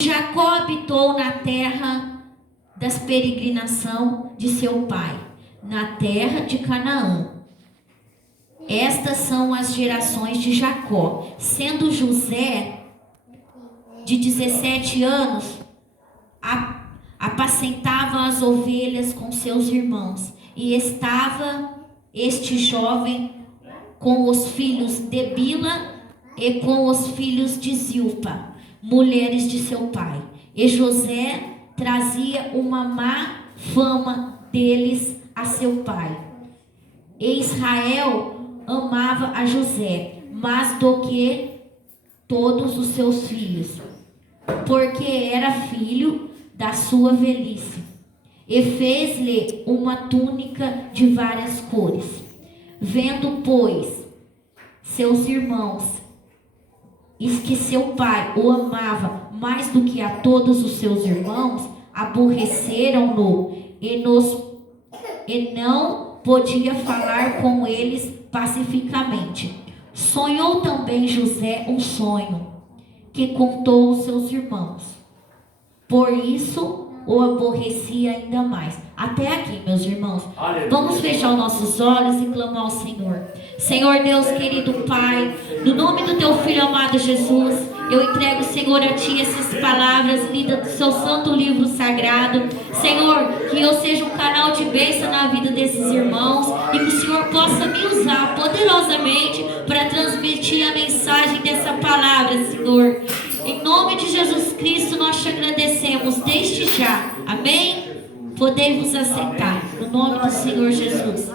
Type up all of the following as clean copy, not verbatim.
Jacó habitou na terra das peregrinação de seu pai, na terra de Canaã. Estas são as gerações de Jacó. Sendo José de 17 anos, apacentava as ovelhas com seus irmãos. E estava este jovem com os filhos de Bila e com os filhos de Zilpa, mulheres de seu pai. E José trazia uma má fama deles a seu pai. E Israel amava a José mais do que todos os seus filhos, porque era filho da sua velhice. E fez-lhe uma túnica de várias cores. Vendo, pois, seus irmãos, que seu pai o amava mais do que a todos os seus irmãos, aborreceram-no e não podia falar com eles pacificamente. Sonhou também José um sonho, que contou aos seus irmãos. Por isso o aborrecia ainda mais. Até aqui, meus irmãos. Aleluia. Vamos fechar os nossos olhos e clamar ao Senhor. Senhor Deus, querido Pai, no nome do teu Filho amado Jesus, eu entrego, Senhor, a Ti essas palavras lidas do seu santo livro sagrado. Senhor, que eu seja um canal de bênção na vida desses irmãos e que o Senhor possa me usar poderosamente para transmitir a mensagem dessa palavra, Senhor. Em nome de Jesus Cristo, nós te agradecemos desde já. Amém? Podemos assentar. No nome do Senhor Jesus.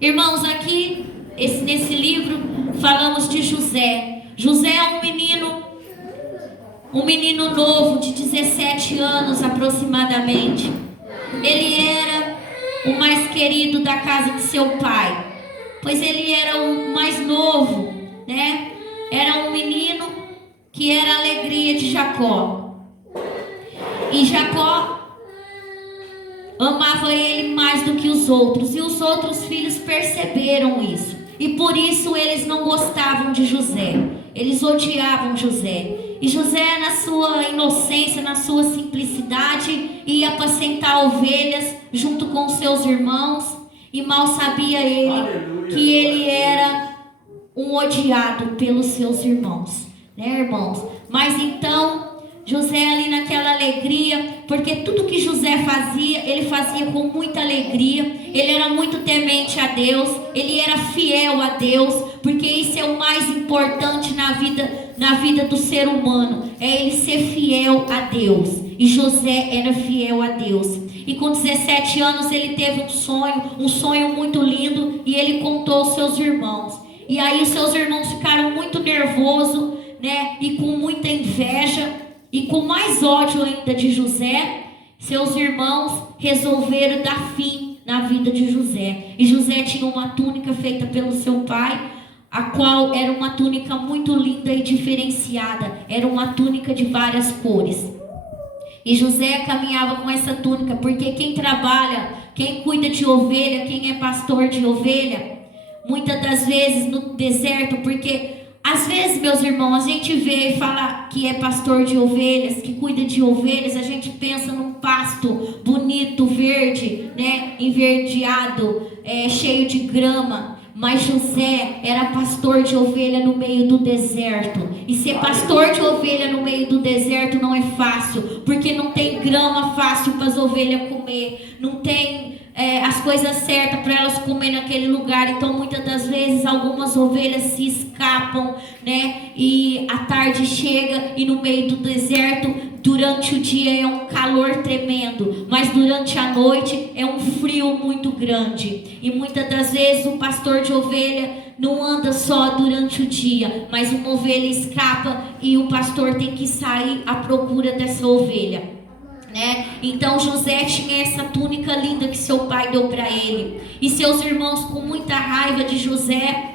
Irmãos, aqui, nesse livro, falamos de José. José é um menino novo de 17 anos aproximadamente. Ele era o mais querido da casa de seu pai, pois ele era o mais novo, né? Era um menino que era a alegria de Jacó. E Jacó amava ele mais do que os outros. E os outros filhos perceberam isso. E por isso eles não gostavam de José. Eles odiavam José. E José, na sua inocência, na sua simplicidade, ia apacentar ovelhas junto com seus irmãos. E mal sabia ele que ele era um odiado pelos seus irmãos. Né, irmãos? Mas então José ali naquela alegria, porque tudo que José fazia, ele fazia com muita alegria. Ele era muito temente a Deus, ele era fiel a Deus, porque isso é o mais importante na vida do ser humano, é ele ser fiel a Deus. E José era fiel a Deus. E com 17 anos ele teve um sonho muito lindo, e ele contou aos seus irmãos. E aí os seus irmãos ficaram muito nervosos, né? E com muita inveja e com mais ódio ainda de José. Seus irmãos resolveram dar fim na vida de José. E José tinha uma túnica feita pelo seu pai, a qual era uma túnica muito linda e diferenciada. Era uma túnica de várias cores. E José caminhava com essa túnica, porque quem trabalha, quem cuida de ovelha, quem é pastor de ovelha, muitas das vezes no deserto, porque às vezes, meus irmãos, a gente vê e fala que é pastor de ovelhas, que cuida de ovelhas, a gente pensa num pasto bonito, verde, né, enverdeado, cheio de grama. Mas José era pastor de ovelha no meio do deserto. E ser pastor de ovelha no meio do deserto não é fácil, porque não tem grama fácil para as ovelhas comer, não tem as coisas certas para elas comer naquele lugar. Então muitas das vezes algumas ovelhas se escapam, né? E a tarde chega e no meio do deserto, durante o dia é um calor tremendo, mas durante a noite é um frio muito grande. E muitas das vezes o pastor de ovelha não anda só durante o dia, mas uma ovelha escapa e o pastor tem que sair à procura dessa ovelha. Né? Então José tinha essa túnica linda que seu pai deu para ele. E seus irmãos, com muita raiva de José,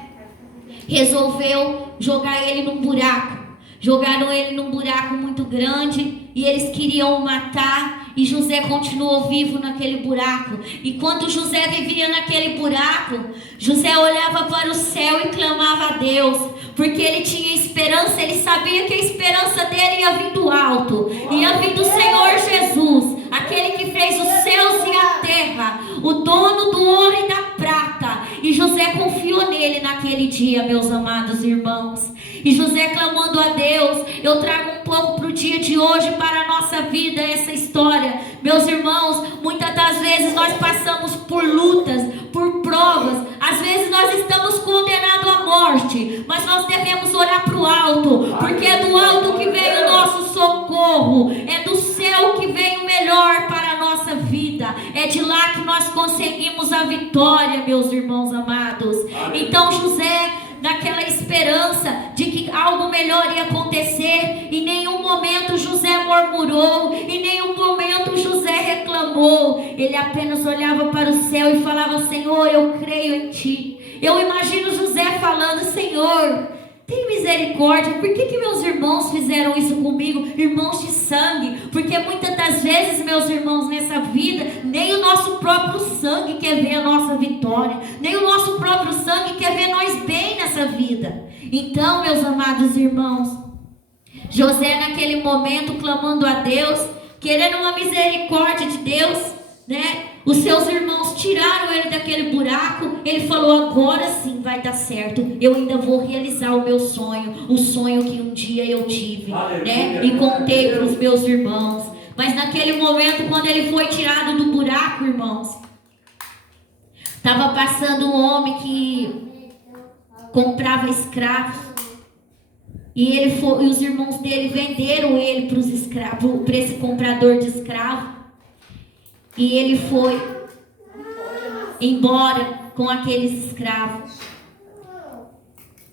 resolveu jogar ele num buraco. Jogaram ele num buraco muito grande e eles queriam o matar. E José continuou vivo naquele buraco. E quando José vivia naquele buraco, José olhava para o céu e clamava a Deus, porque ele tinha esperança, ele sabia que a esperança dele ia vir do alto, ia vir do Senhor Jesus, aquele que fez os céus e a terra, o dono do ouro e da prata. E José confiou nele naquele dia, meus amados irmãos. E José clamando a Deus, eu trago um pouco para o dia de hoje, para a nossa vida, essa história. Meus irmãos, muitas das vezes nós passamos por lutas, por provas. Às vezes nós estamos condenados à morte, mas nós devemos olhar para o alto, porque é do alto que vem o nosso socorro, é do céu que vem o melhor para a nossa vida, é de lá que nós conseguimos a vitória, meus irmãos amados. Então José, naquela esperança de que algo melhor ia acontecer, em nenhum momento José murmurou, em nenhum momento José reclamou, ele apenas olhava para o céu e falava: Senhor, eu creio em Ti. Eu imagino José falando: Senhor, tem misericórdia, por que meus irmãos fizeram isso comigo? Irmãos de sangue, porque muitas das vezes, meus irmãos, nessa vida, nem o nosso próprio sangue quer ver a nossa vitória, nem o nosso próprio sangue quer ver nós bem nessa vida. Então, meus amados irmãos, José naquele momento clamando a Deus, querendo uma misericórdia de Deus, né? Os seus irmãos tiraram ele daquele buraco. Ele falou: agora sim vai dar certo, eu ainda vou realizar o meu sonho, o sonho que um dia eu tive, né? E contei para os meus irmãos. Mas naquele momento, quando ele foi tirado do buraco, irmãos, estava passando um homem que comprava escravos, e os irmãos dele venderam ele para os escravos, para esse comprador de escravos. E ele foi embora com aqueles escravos.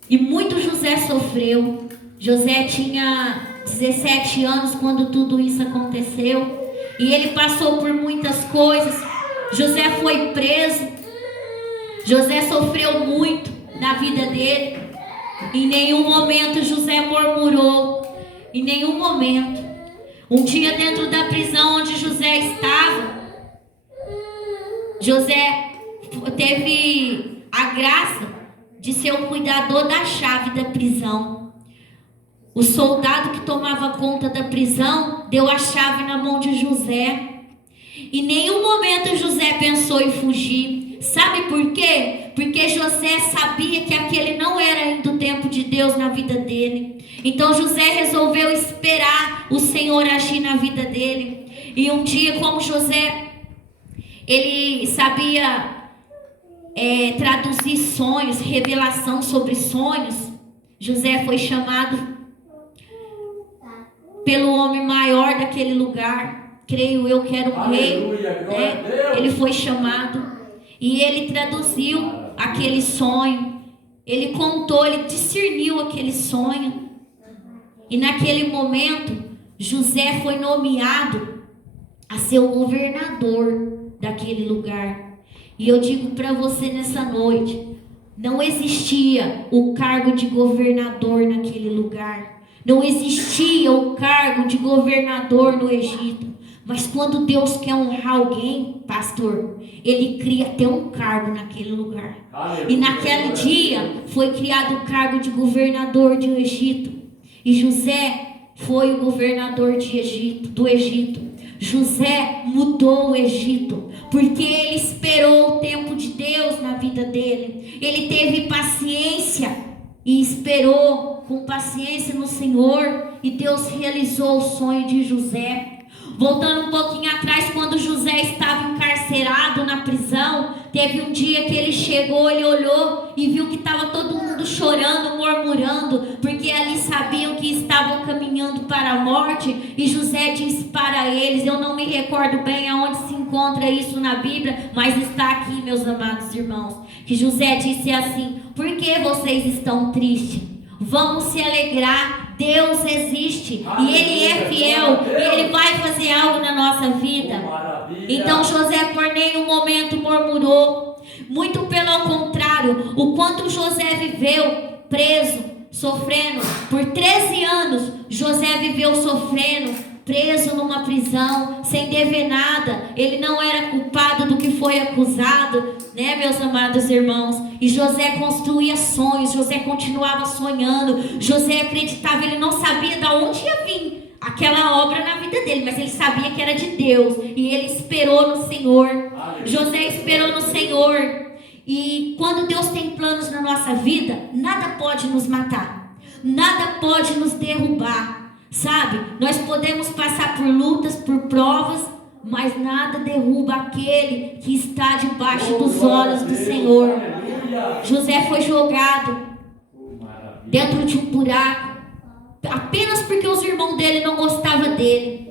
E muito José sofreu. José tinha 17 anos quando tudo isso aconteceu. E ele passou por muitas coisas. José foi preso. José sofreu muito na vida dele. Em nenhum momento José murmurou. Em nenhum momento. Um dia dentro da prisão onde José estava, José teve a graça de ser o cuidador da chave da prisão. O soldado que tomava conta da prisão deu a chave na mão de José. Em nenhum momento José pensou em fugir. Sabe por quê? Porque José sabia que aquele não era ainda o tempo de Deus na vida dele. Então José resolveu esperar o Senhor agir na vida dele. E um dia, como José, ele sabia traduzir sonhos, revelação sobre sonhos, José foi chamado pelo homem maior daquele lugar, creio eu que era um rei, né? Ele foi chamado e ele traduziu aquele sonho, ele contou, ele discerniu aquele sonho. E naquele momento José foi nomeado a ser o governador daquele lugar. E eu digo para você nessa noite, não existia o cargo de governador naquele lugar, não existia o cargo de governador no Egito. Mas quando Deus quer honrar alguém, pastor, Ele cria até um cargo naquele lugar. E naquele dia foi criado o cargo de governador do Egito. E José foi o governador do Egito. José mudou o Egito, porque ele esperou o tempo de Deus na vida dele. Ele teve paciência e esperou com paciência no Senhor, e Deus realizou o sonho de José. Voltando um pouquinho atrás, quando José estava encarcerado na prisão, teve um dia que ele chegou, ele olhou e viu que estava todo mundo chorando, murmurando, porque ali sabiam que estavam caminhando para a morte. E José disse para eles, eu não me recordo bem aonde se encontra isso na Bíblia, mas está aqui, meus amados irmãos, que José disse assim: por que vocês estão tristes? Vamos se alegrar, Deus existe e Ele é fiel e Ele vai fazer algo na nossa vida. Então José por nenhum momento murmurou, muito pelo contrário, o quanto José viveu preso, sofrendo, por 13 anos José viveu sofrendo, preso numa prisão, sem dever nada. Ele não era culpado do que foi acusado, né, meus amados irmãos? E José construía sonhos, José continuava sonhando, José acreditava, ele não sabia de onde ia vir aquela obra na vida dele, mas ele sabia que era de Deus, e ele esperou no Senhor. José esperou no Senhor. E quando Deus tem planos na nossa vida, nada pode nos matar, nada pode nos derrubar, sabe? Nós podemos passar por lutas, por provas, mas nada derruba aquele que está debaixo dos olhos do Senhor. José foi jogado dentro de um buraco, apenas porque os irmãos dele não gostavam dele.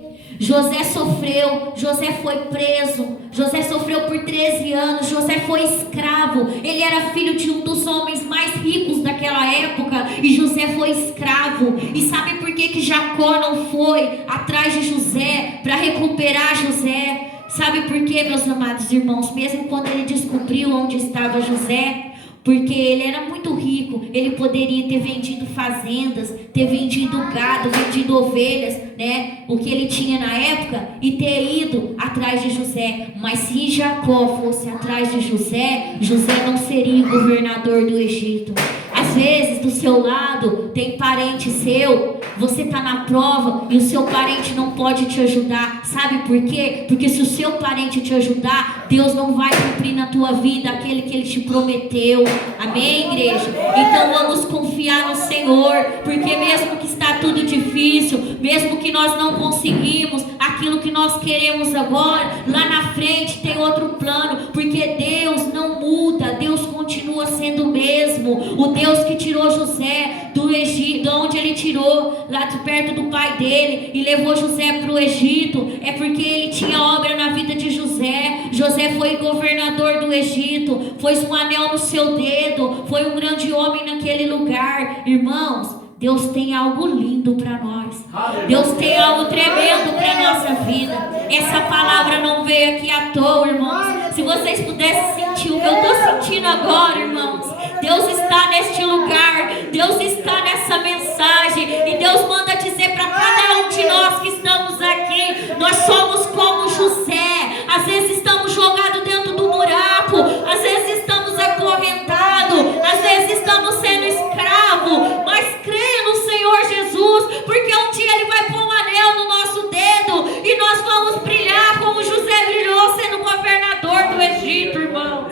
José sofreu, José foi preso, José sofreu por 13 anos, José foi escravo. Ele era filho de um dos homens mais ricos daquela época, e José foi escravo. E sabe por que Jacó não foi atrás de José para recuperar José? Sabe por quê, meus amados irmãos? Mesmo quando ele descobriu onde estava José, porque ele era muito rico, ele poderia ter vendido fazendas, ter vendido gado, vendido ovelhas, né? O que ele tinha na época, e ter ido atrás de José. Mas se Jacó fosse atrás de José, José não seria governador do Egito. Às vezes do seu lado tem parente seu, você está na prova e o seu parente não pode te ajudar. Sabe por quê? Porque se o seu parente te ajudar, Deus não vai cumprir na tua vida aquele que Ele te prometeu. Amém, igreja? Então vamos confiar no Senhor, porque mesmo que está tudo difícil, mesmo que nós não conseguimos aquilo que nós queremos agora, lá na frente tem outro plano, porque Deus não muda, Deus continua sendo o mesmo. O Deus que tirou José do Egito, de onde ele tirou, lá de perto do pai dele, e levou José para o Egito, é porque ele tinha obra na vida de José. José foi governador do Egito, pôs um anel no seu dedo, foi um grande homem naquele lugar. Irmãos, Deus tem algo lindo para nós. Deus tem algo tremendo para a nossa vida. Essa palavra não veio aqui à toa, irmãos. Se vocês pudessem sentir o que eu estou sentindo agora, irmãos, Deus está neste lugar, Deus está nessa mensagem, e Deus manda dizer para cada um de nós que estamos aqui: nós somos como José. Às vezes estamos jogados dentro do buraco, às vezes estamos acorrentados, às vezes estamos sendo escravos, mas creia no Senhor Jesus, porque um dia Ele vai pôr um anel no nosso dedo e nós vamos brilhar como José brilhou sendo governador do Egito, irmãos.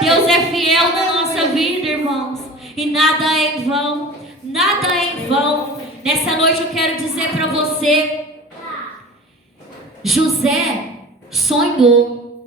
Deus é fiel na nossa vida, irmãos, e nada é em vão, nada é em vão. Nessa noite eu quero dizer para você: José sonhou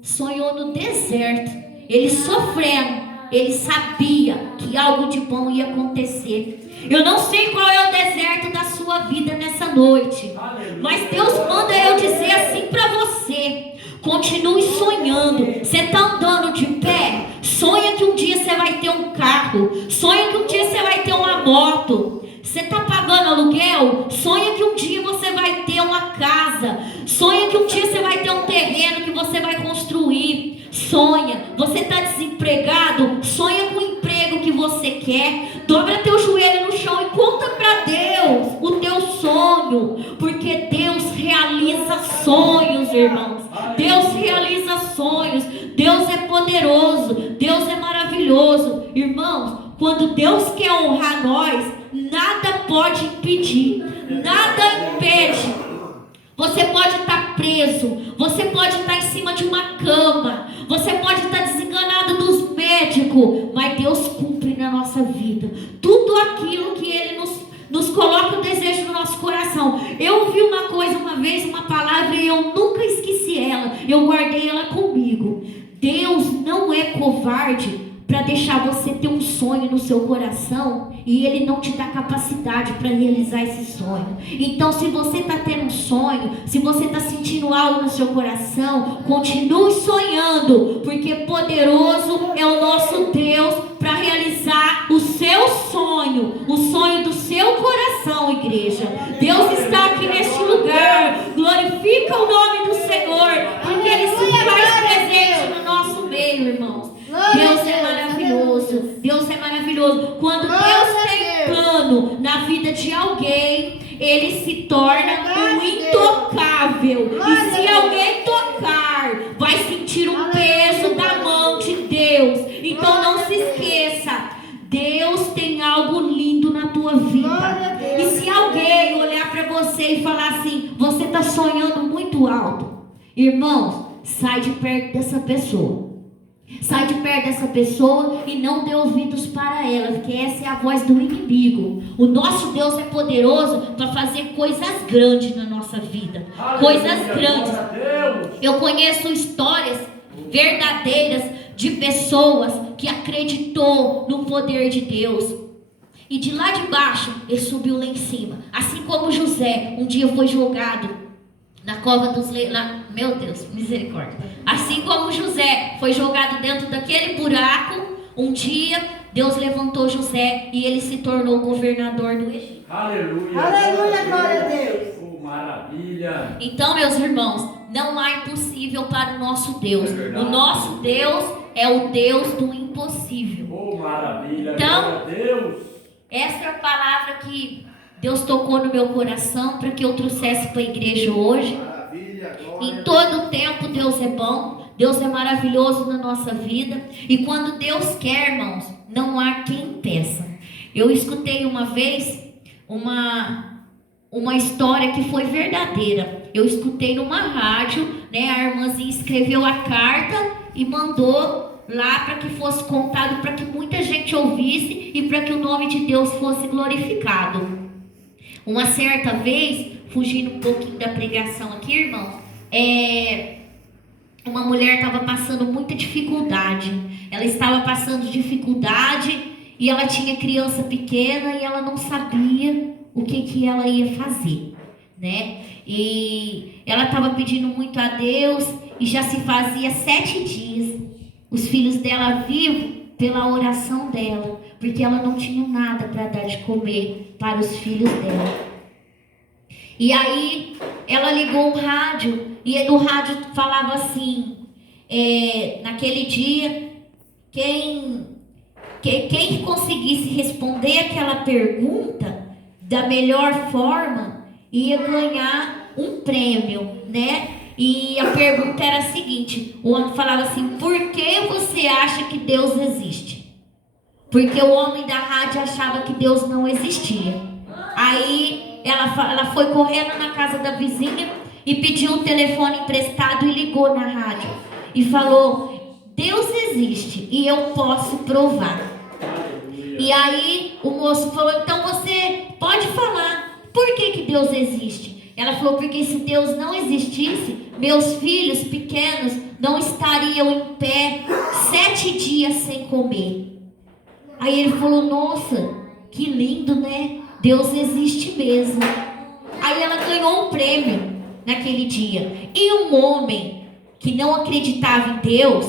no deserto, ele sofrendo, ele sabia que algo de bom ia acontecer. Eu não sei qual é o deserto da sua vida nessa noite, mas Deus manda eu dizer assim para você: continue sonhando. Você está andando de pé? Sonha que um dia você vai ter um carro. Sonha que um dia você vai ter uma moto. Você está pagando aluguel? Sonha que um dia você vai ter uma casa. Sonha que um dia você vai ter um terreno que você vai construir. Sonha. Você está desempregado? Sonha com o emprego que você quer. Dobra teu joelho no chão e conta para Deus o teu sonho, porque Deus realiza sonhos, irmãos. Deus realiza sonhos. Deus é poderoso, Deus é maravilhoso. Irmãos, quando Deus quer honrar nós, nada pode impedir, nada impede. Você pode estar preso, você pode estar em cima de uma cama, você pode estar desenganado dos médicos, mas Deus cumpre na nossa vida tudo aquilo que Ele nos coloca o desejo no nosso coração. Eu ouvi uma coisa uma vez, uma palavra, e eu nunca esqueci ela, eu guardei ela comigo. Deus não é covarde para deixar você ter um sonho no seu coração e Ele não te dá capacidade para realizar esse sonho. Então, se você está tendo um sonho, se você está sentindo algo no seu coração, continue sonhando, porque poderoso é o nosso Deus para realizar o seu sonho, o sonho do seu coração, igreja. Deus está aqui neste lugar. Glorifica o nome do Senhor, porque Ele se faz presente no nosso meio, irmãos. Deus é maravilhoso, Deus é maravilhoso. Quando Deus tem plano na vida de alguém, Ele se torna um intocável. palpável. E se alguém tocar, vai sentir um peso da mão de Deus. Então não se esqueça, Deus tem algo lindo na tua vida. E se alguém olhar para você e falar assim, você está sonhando muito alto, irmãos, sai de perto dessa pessoa. Sai de perto dessa pessoa e não dê ouvidos para ela, porque essa é a voz do inimigo. O nosso Deus é poderoso para fazer coisas grandes na nossa vida. Coisas grandes. Eu conheço histórias verdadeiras de pessoas que acreditou no poder de Deus. E de lá de baixo, ele subiu lá em cima. Assim como José, um dia foi jogado na cova dos leões. Meu Deus, misericórdia. Assim como José foi jogado dentro daquele buraco, um dia Deus levantou José e ele se tornou governador do Egito. Aleluia. Aleluia, glória a Deus. Oh, maravilha. Então, meus irmãos, não há impossível para o nosso Deus. O nosso Deus é o Deus do impossível. Oh, maravilha. Então, glória a Deus. Essa é a palavra que Deus tocou no meu coração para que eu trouxesse para a igreja hoje. Em todo tempo Deus é bom, Deus é maravilhoso na nossa vida. E quando Deus quer, irmãos, não há quem impeça. Eu escutei uma vez uma história que foi verdadeira. Eu escutei numa rádio, né? A irmãzinha escreveu a carta e mandou lá para que fosse contado, para que muita gente ouvisse e para que o nome de Deus fosse glorificado. Uma certa vez, fugindo um pouquinho da pregação aqui, irmãos, uma mulher estava passando muita dificuldade. Ela estava passando dificuldade e ela tinha criança pequena e ela não sabia o que ela ia fazer, né? E ela estava pedindo muito a Deus e já se fazia 7 dias. Os filhos dela vivos pela oração dela, porque ela não tinha nada para dar de comer para os filhos dela. E aí ela ligou um rádio e no rádio falava assim, naquele dia, quem conseguisse responder aquela pergunta da melhor forma ia ganhar um prêmio, né? E a pergunta era a seguinte, o homem falava assim, por que você acha que Deus existe? Porque o homem da rádio achava que Deus não existia. Aí ela foi correndo na casa da vizinha e pediu um telefone emprestado e ligou na rádio. E falou, Deus existe e eu posso provar. E aí o moço falou, então você pode falar, por que Deus existe? Ela falou, porque se Deus não existisse, meus filhos pequenos não estariam em pé 7 dias sem comer. Aí ele falou, nossa, que lindo, né? Deus existe mesmo. Aí ela ganhou um prêmio naquele dia. E um homem que não acreditava em Deus,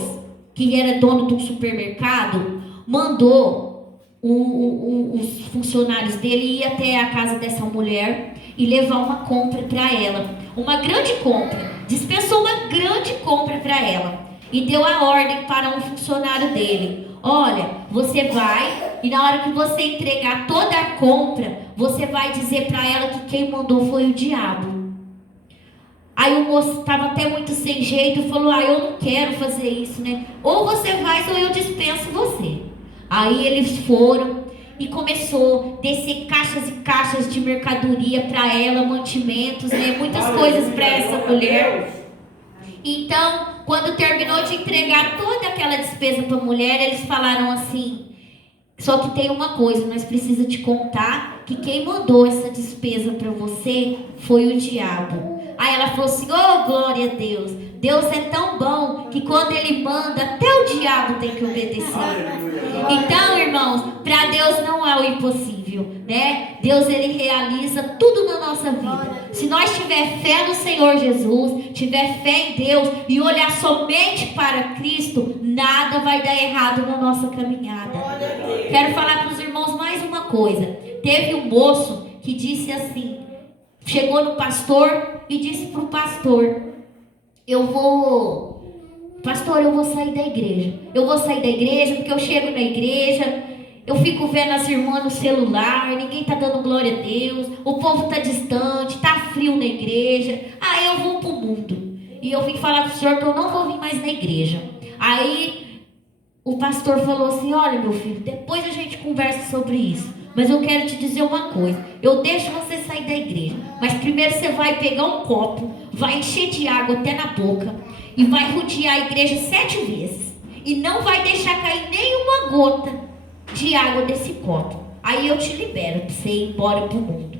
que era dono de um supermercado, mandou os funcionários dele ir até a casa dessa mulher e levar uma compra para ela. Uma grande compra. Dispensou uma grande compra para ela. E deu a ordem para um funcionário dele. Olha, você vai e na hora que você entregar toda a compra, você vai dizer para ela que quem mandou foi o diabo. Aí o moço estava até muito sem jeito e falou, eu não quero fazer isso, né? Ou você vai ou eu dispenso você. Aí eles foram e começou a descer caixas e caixas de mercadoria para ela, mantimentos, né? Muitas coisas para essa mulher. Então, quando terminou de entregar toda aquela despesa para a mulher, eles falaram assim, só que tem uma coisa, nós precisamos te contar que quem mandou essa despesa para você foi o diabo. Aí ela falou assim, oh glória a Deus, Deus é tão bom que quando Ele manda, até o diabo tem que obedecer. Então, irmãos, para Deus não é o impossível, né? Deus, Ele realiza tudo na nossa vida. Se nós tiver fé no Senhor Jesus, tiver fé em Deus e olhar somente para Cristo, nada vai dar errado na nossa caminhada. Quero falar para os irmãos mais uma coisa. Teve um moço que disse assim, chegou no pastor e disse para o pastor, pastor, eu vou sair da igreja. Eu vou sair da igreja porque eu chego na igreja, eu fico vendo as irmãs no celular, ninguém está dando glória a Deus, o povo está distante, está frio na igreja. Aí eu vou mundo. E eu vim falar com o senhor que eu não vou vir mais na igreja. Aí o pastor falou assim: olha, meu filho, depois a gente conversa sobre isso. Mas eu quero te dizer uma coisa. Eu deixo você sair da igreja, mas primeiro você vai pegar um copo, vai encher de água até na boca e vai rodear a igreja 7 vezes. E não vai deixar cair nenhuma gota de água desse copo. Aí eu te libero para você ir embora pro mundo.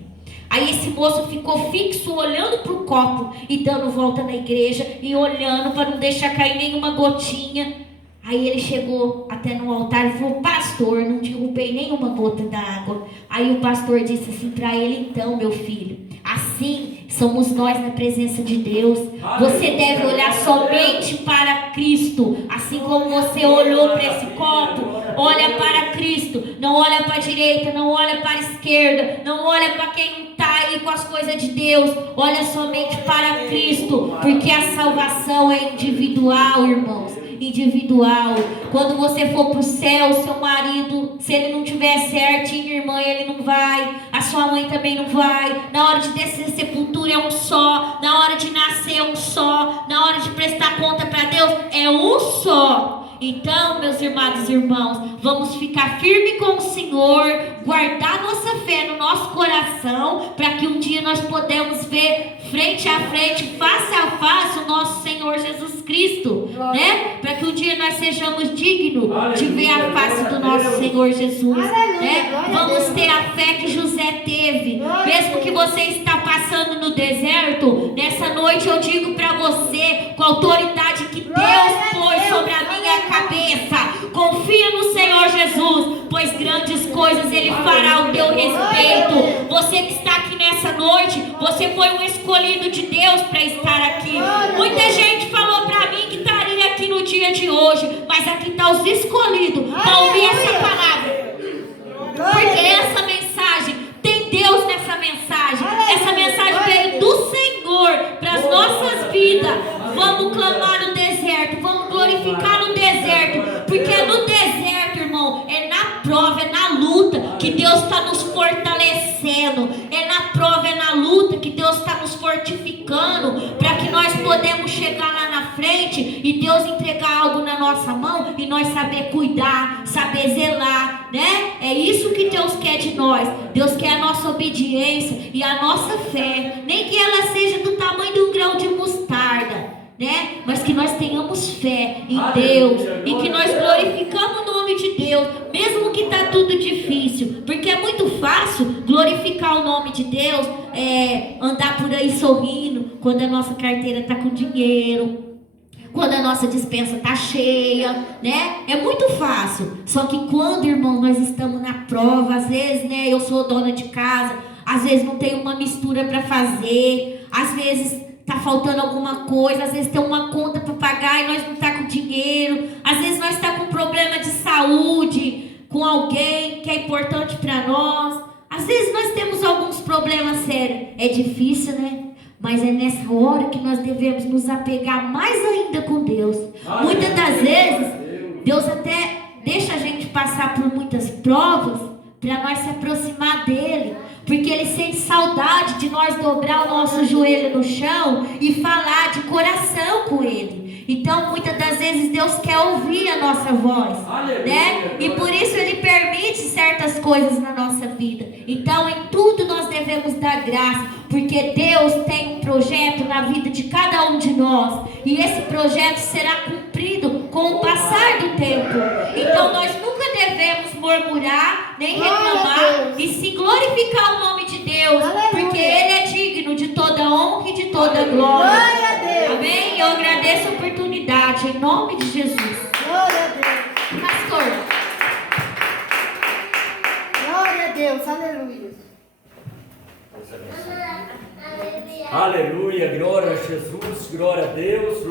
Aí esse moço ficou fixo, olhando pro copo e dando volta na igreja e olhando para não deixar cair nenhuma gotinha. Aí ele chegou até no altar e falou: pastor, não derrubei nenhuma gota d'água. Aí o pastor disse assim para ele: então, meu filho, assim somos nós na presença de Deus. Você deve olhar somente para Cristo. Assim como você olhou para esse copo, olha para Cristo. Não olha para a direita, não olha para a esquerda, não olha para quem não está aí com as coisas de Deus. Olha somente para Cristo, porque a salvação é individual, irmãos. Individual. Quando você for para o céu, seu marido, se ele não tiver certinho, irmã, ele não vai, a sua mãe também não vai. Na hora de descer a sepultura é um só, na hora de nascer é um só, na hora de prestar conta para Deus é um só. Então, meus amados irmãos, vamos ficar firme com o Senhor, guardar nossa fé no nosso coração, para que um dia nós podemos ver frente a frente, face a face, o nosso Senhor Jesus Cristo, né? Para que um dia nós sejamos dignos de ver a face do nosso Senhor Jesus, né? Vamos ter a fé que José teve, mesmo que você está passando no deserto. Nessa noite eu digo para você, com a autoridade que Deus pôs sobre a minha cabeça, confia no Senhor Jesus, pois grandes coisas Ele fará ao teu respeito. Você que está aqui nessa noite, você foi um escolhido de Deus para estar aqui. Muita gente falou para mim que estaria aqui no dia de hoje, mas aqui está os escolhidos para ouvir essa palavra, porque essa mensagem tem Deus nessa mensagem. Essa mensagem veio do Senhor para as nossas vidas. Vamos clamar no deserto, vamos glorificar no deserto, porque no deserto, irmão, é na prova, é na luta que Deus está nos fortalecendo, é na prova, é na luta que Deus está nos fortificando, para que nós podemos chegar lá na frente e Deus entregar algo na nossa mão e nós saber cuidar, saber zelar, né? É isso que Deus quer de nós. Deus quer a nossa obediência e a nossa fé, nem que ela seja do tamanho de um grão de mostarda, né? Mas que nós tenhamos fé em Deus e que nós glorificamos o nome de Deus, mesmo que está tudo difícil, porque é muito fácil glorificar o nome de Deus, andar por aí sorrindo quando a nossa carteira está com dinheiro, quando a nossa despensa está cheia, né? É muito fácil. Só que quando, irmão, nós estamos na prova, às vezes, né? Eu sou dona de casa, às vezes não tem uma mistura para fazer, às vezes tá faltando alguma coisa, às vezes tem uma conta para pagar e nós não tá com dinheiro, às vezes nós tá com problema de saúde com alguém que é importante para nós, às vezes nós temos alguns problemas sérios. É difícil, né? Mas é nessa hora que nós devemos nos apegar mais ainda com Deus. Muitas das vezes Deus até deixa a gente passar por muitas provas para nós se aproximar dele, porque Ele sente saudade de nós dobrar o nosso joelho no chão e falar de coração com Ele. Então, muitas das vezes, Deus quer ouvir a nossa voz, né? E por isso Ele permite certas coisas na nossa vida. Então, em tudo nós devemos dar graça, porque Deus tem um projeto na vida de cada um de nós, e esse projeto será cumprido com o passar do tempo. Então, nós nunca devemos murmurar, nem reclamar, e sim glorificar o nome de Deus, porque Ele é digno de toda honra e de toda glória. Amém? Eu agradeço a oportunidade, em nome de Jesus. Glória a Deus. Pastor. Glória a Deus. Aleluia. Aleluia, glória a Jesus, glória a Deus.